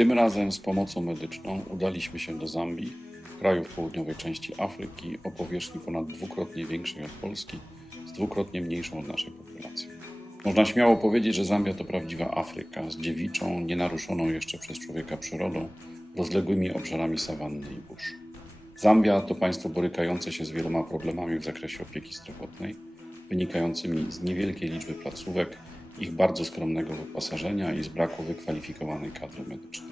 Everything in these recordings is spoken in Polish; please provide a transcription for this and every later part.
Tym razem z pomocą medyczną udaliśmy się do Zambii, kraju w południowej części Afryki o powierzchni ponad dwukrotnie większej od Polski, z dwukrotnie mniejszą od naszej populacji. Można śmiało powiedzieć, że Zambia to prawdziwa Afryka z dziewiczą, nienaruszoną jeszcze przez człowieka przyrodą, rozległymi obszarami sawanny i burz. Zambia to państwo borykające się z wieloma problemami w zakresie opieki zdrowotnej, wynikającymi z niewielkiej liczby placówek, ich bardzo skromnego wyposażenia i z braku wykwalifikowanej kadry medycznej.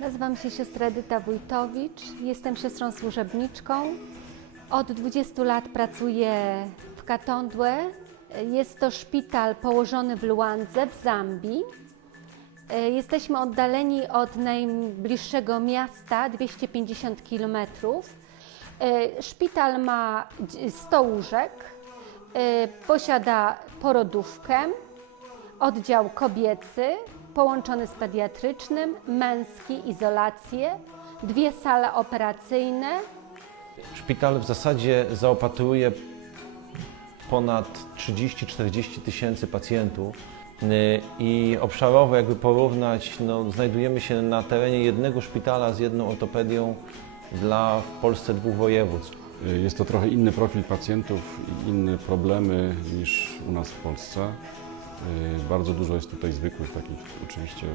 Nazywam się siostra Edyta Wójtowicz, jestem siostrą służebniczką. Od 20 lat pracuję w Katondłe. Jest to szpital położony w Luandze w Zambii. Jesteśmy oddaleni od najbliższego miasta 250 km. Szpital ma dz- 100 łóżek, posiada porodówkę, oddział kobiecy połączony z pediatrycznym, męski, izolację, dwie sale operacyjne, Szpital w zasadzie zaopatruje ponad 30-40 tysięcy pacjentów y, i obszarowo jakby porównać, no, znajdujemy się na terenie jednego szpitala z jedną ortopedią dla w Polsce dwóch województw. Jest to trochę inny profil pacjentów i inne problemy niż u nas w Polsce. Yy, Bardzo dużo jest tutaj zwykłych takich oczywiście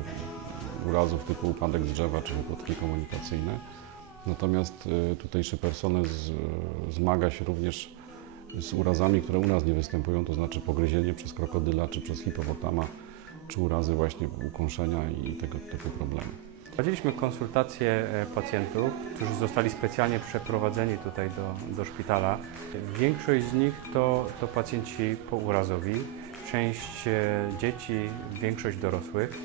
urazów typu upadek z drzewa czy wypadki komunikacyjne. Natomiast yy, tutejszy personel zmaga się również z urazami, które u nas nie występują, to znaczy pogryzienie przez krokodyla czy przez hipopotama, czy urazy właśnie ukąszenia i tego typu problemy. Prowadziliśmy konsultacje e, pacjentów, którzy zostali specjalnie przeprowadzeni tutaj do, do szpitala. Większość z nich to, to pacjenci pourazowi, część e, dzieci, większość dorosłych.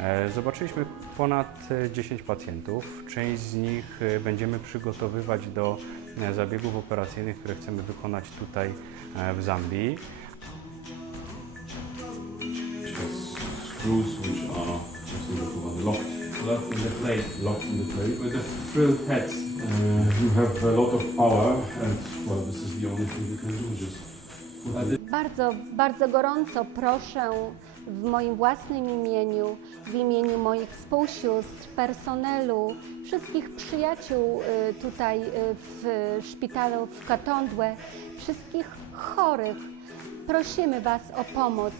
E, Zobaczyliśmy ponad e, 10 pacjentów. Część z nich będziemy przygotowywać do zabiegów operacyjnych, które chcemy wykonać tutaj w Zambii. Screws which are locked in the plate locked in the plate. with the drill heads. Uh, you have a lot of power and well this is the only thing you can do just Bardzo, bardzo gorąco proszę w moim własnym imieniu, w imieniu moich współsióstr, personelu, wszystkich przyjaciół y, tutaj y, w szpitalu w Katondłe, wszystkich chorych. Prosimy Was o pomoc.